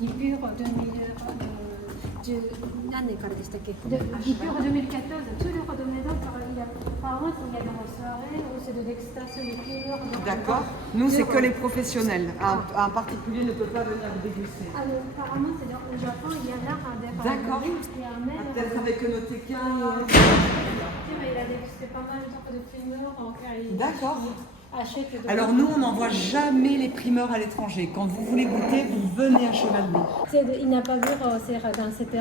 ディピュール何年からでしたっけディピュール2014, tous les randonneurs, apparemment, il y a dans la soirée où c'est de l'extraction de pure. D'accord. Nous, c'est que les professionnels. Un particulier ne peut pas venir déguster. Alors, apparemment, c'est au Japon, il y en a des D'accord. il y a un mail. Peut-être avec un OTK. Il a dégusté pas mal de primeurs. D'accord. Achète de Alors nous, on n'envoie jamais les primeurs à l'étranger. Quand vous voulez goûter, vous venez à Cheval Blanc. Il n'a pas vu dans cette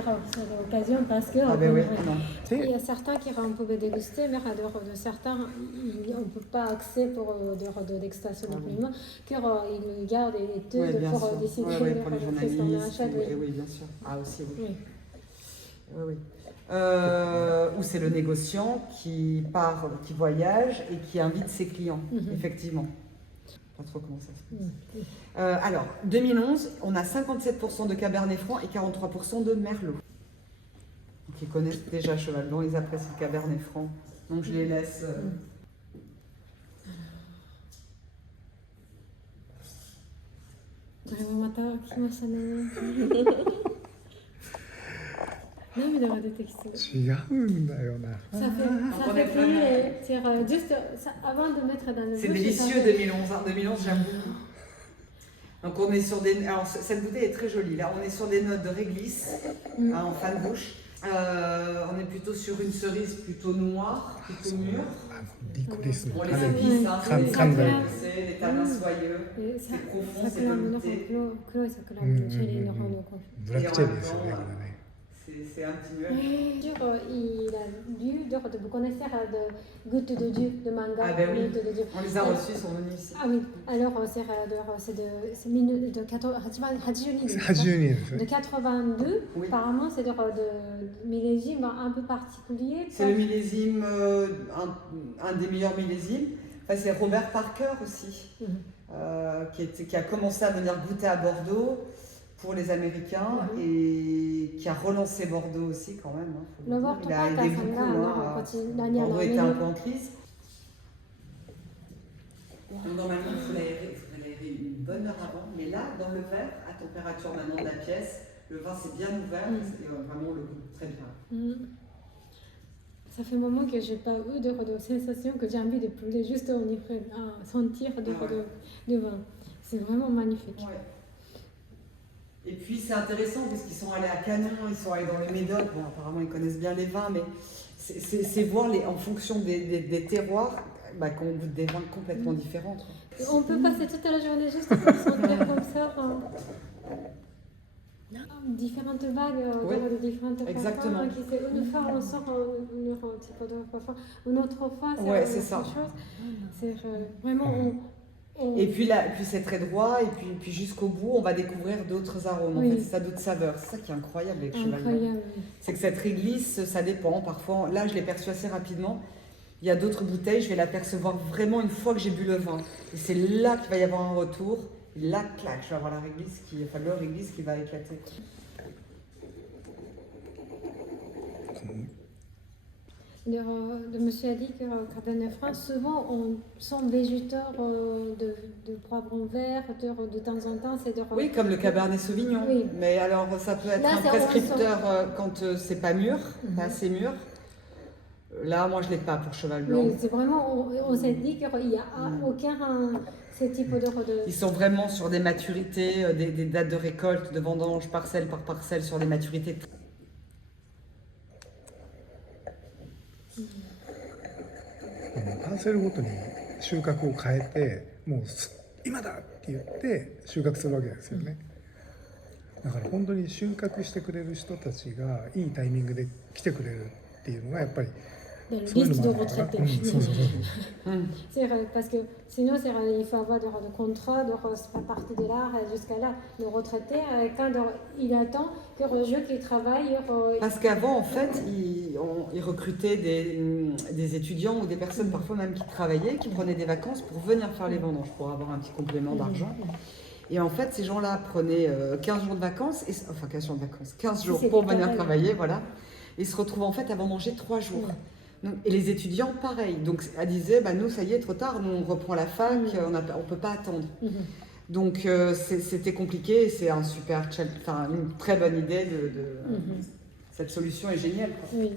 occasion parce que Ah ben oui, non. il y a certains qui peuvent déguster, mais de certains, on ne peut pas accès pour de l'extraction de primeurs, car ils gardent les Oui, études bien pour sûr. décider Oui, oui, pour les qu'est-ce qu'on journalistes. achète. Oui, oui, bien sûr. Ah aussi, oui. Oui. Oui, oui. Ou c'est le négociant qui part, qui voyage et qui invite ses clients, effectivement. Pas trop comment ça se passe. Alors, 2011, on a 57% de Cabernet Franc et 43% de Merlot. Donc, ils connaissent déjà Cheval Blanc, ils apprécient le Cabernet Franc. Donc je les laisse... これもまた来ましたね。涙が出てきそう。違うんだよな。Ça fait plus, juste avant de mettre dans le C'est bouche, délicieux ça fait- 2011, hein. 2011 j'aime beaucoup. Donc on est sur des... Alors cette bouteille est très jolie, là on est sur des notes de réglisse, en fin de bouche. On est plutôt sur une cerise plutôt noire, plutôt mûre. リコリスの Bon, les 種 épices, hein, c'est les Crème épices, d'œuf. c'est les tanins soyeux, で c'est profond, c'est 桜の中 velouté. の黒い桜のチェリーの方のコブラックチェリーですよね、これね。 C'est un petit nuage. il a lu, vous connaissez de Goutte de Dieu, de manga. Ah ben oui, Goutte de Dieu. on les a reçus, ils sont venus ici. Ah oui, alors c'est de 82 年 82年です de ね。 82, Oui. apparemment c'est de millésime un peu particulier. C'est le millésime, un des meilleurs millésimes. Enfin, c'est Robert Parker aussi, qui a commencé à venir goûter à Bordeaux pour les Américains et qui a relancé Bordeaux aussi quand même. Hein, faut le dire. Il a aidé beaucoup. Hein, Bordeaux était un peu en crise. Donc, normalement, il faut l'aérer une bonne heure avant. Mais là, dans le verre, à température maintenant de la pièce, le vin s'est bien ouvert et vraiment le goût très bien. Ça fait un moment que je n'ai pas eu de sensation que j'ai envie de pleurer juste au niveau à sentir de vin. C'est vraiment magnifique. Ouais. Et puis c'est intéressant parce qu'ils sont allés à Canon, ils sont allés dans les Médocs, bon apparemment ils connaissent bien les vins, mais c'est voir en fonction des terroirs qu'on goûte des vins complètement différents. Quoi. On peut passer toute la journée juste pour sentir comme ça. Différentes vagues, Oui, de différentes exactement. parfums, qui fait une fois on sort une autre fois Ouais, c'est c'est ça. autre chose. C'est vraiment Et puis c'est très droit, et puis jusqu'au bout on va découvrir d'autres arômes, en Oui. fait, c'est ça, d'autres saveurs. C'est ça qui est incroyable avec Cheval Blanc. incroyable. C'est que cette réglisse, ça dépend. Parfois, là je l'ai perçu assez rapidement. Il y a d'autres bouteilles, je vais l'apercevoir vraiment une fois que j'ai bu le vin. Et c'est là qu'il va y avoir un retour. Et là, clac, je vais avoir la réglisse le réglisse qui va éclater. Le monsieur a dit que Cabernet Franc, souvent on sent végétaux de poivron vert, de temps en temps, c'est de... Oui, comme le Cabernet Sauvignon. Oui. Mais alors, ça peut être Là, un c'est prescripteur quand c'est pas mûr, pas assez mûr. Là, moi, je l'ai pas pour Cheval Blanc. Oui, c'est vraiment, on s'est dit qu'il n'y a aucun ce type de... Ils sont vraiment sur des maturités, des dates de récolte, de vendange, parcelle par parcelle, sur des maturités. パーセルごとに収穫を変えて、もう今だって言って収穫するわけですよね。だから本当に収穫してくれる人たちがいいタイミングで来てくれるっていうのがやっぱり Le risque de retraité. そうそうそう。 C'est vrai, parce que sinon, il faut avoir des contrats, c'est pas partie de l'art jusqu'à là. Le retraité, quand il attend que le jeu qui travaille. Parce qu'avant, en fait, ils recrutaient des étudiants ou des personnes parfois même qui travaillaient, qui prenaient des vacances pour venir faire les vendanges, pour avoir un petit complément d'argent. Et en fait, ces gens-là prenaient 15 jours de vacances, 15 jours pour venir travailler, voilà. Et se retrouvent en fait à vendanger 3 jours. Donc, et les étudiants, pareil. Donc, elle disait, nous, ça y est, trop tard, nous, on reprend la fac, on ne peut pas attendre. Donc c'était compliqué et c'est un une très bonne idée cette solution est géniale, quoi. Oui.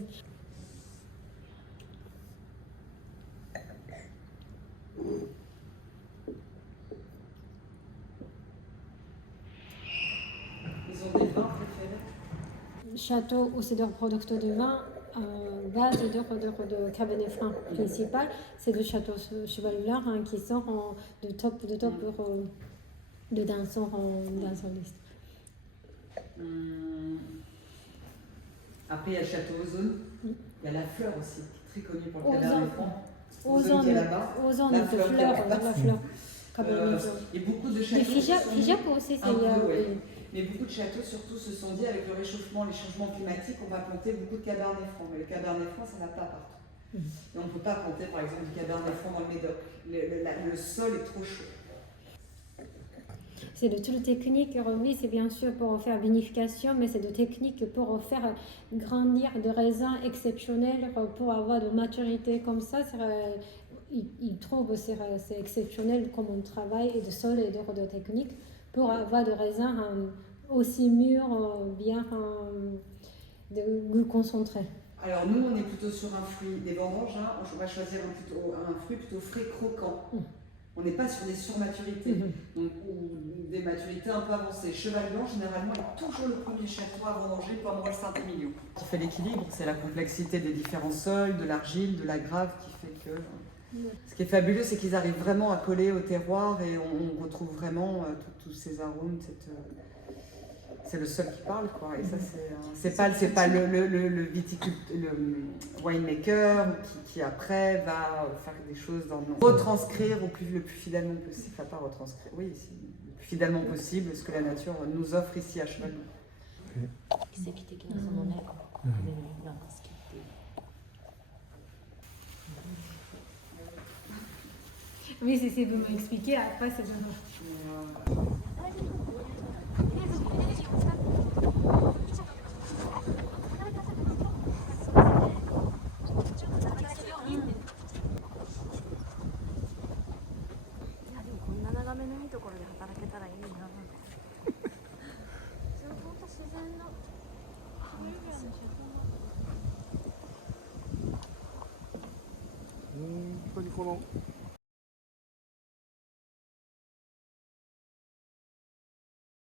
Ils ont des vins préférés? Château ou c'est leur producteur de vin, base de Cabernet Franc principal, c'est le château Cheval-Blanc qui sort de top pour de danseurs dans son liste. Après, il y a le château Ozone. Il y a la fleur aussi, qui est très connue pour le Cabernet Franc. Ozone qui est là-bas. Ozone, La la fleur fleur. Cabernet Franc. Et beaucoup de Et châteaux. Figeac aussi, c'est oui. Mais beaucoup de châteaux surtout se sont dit avec le réchauffement, les changements climatiques, on va planter beaucoup de Cabernet Franc. Mais le Cabernet Franc, ça ne va pas partout. Et on ne peut pas planter par exemple du Cabernet Franc dans le Médoc. Le sol est trop chaud. C'est de toute technique, oui, c'est bien sûr pour faire vinification, mais c'est de technique pour faire grandir des raisins exceptionnels, pour avoir de maturité comme ça. Ils trouvent que c'est exceptionnel comme on travaille et de sol et de technique pour avoir des raisins aussi mûrs, bien de goût concentré. Alors nous, on est plutôt sur un fruit, des vendanges, hein, on va choisir un fruit plutôt frais croquant. On n'est pas sur des surmaturités, donc, ou des maturités un peu avancées. Cheval Blanc, généralement, est toujours le premier château à vendanger pour Ambroise Saint-Émilion. Ce qui fait l'équilibre, c'est la complexité des différents sols, de l'argile, de la grave, qui fait que... Ce qui est fabuleux, c'est qu'ils arrivent vraiment à coller au terroir et on retrouve vraiment tous ces arômes. C'est le sol qui parle, quoi. Et ça, c'est pas le winemaker qui après va faire des choses retranscrire le plus fidèlement possible. Enfin, pas retranscrire, oui, le plus fidèlement possible ce que la nature nous offre ici à Cheval. Oui, c'est vous m'expliquer, après c'est de...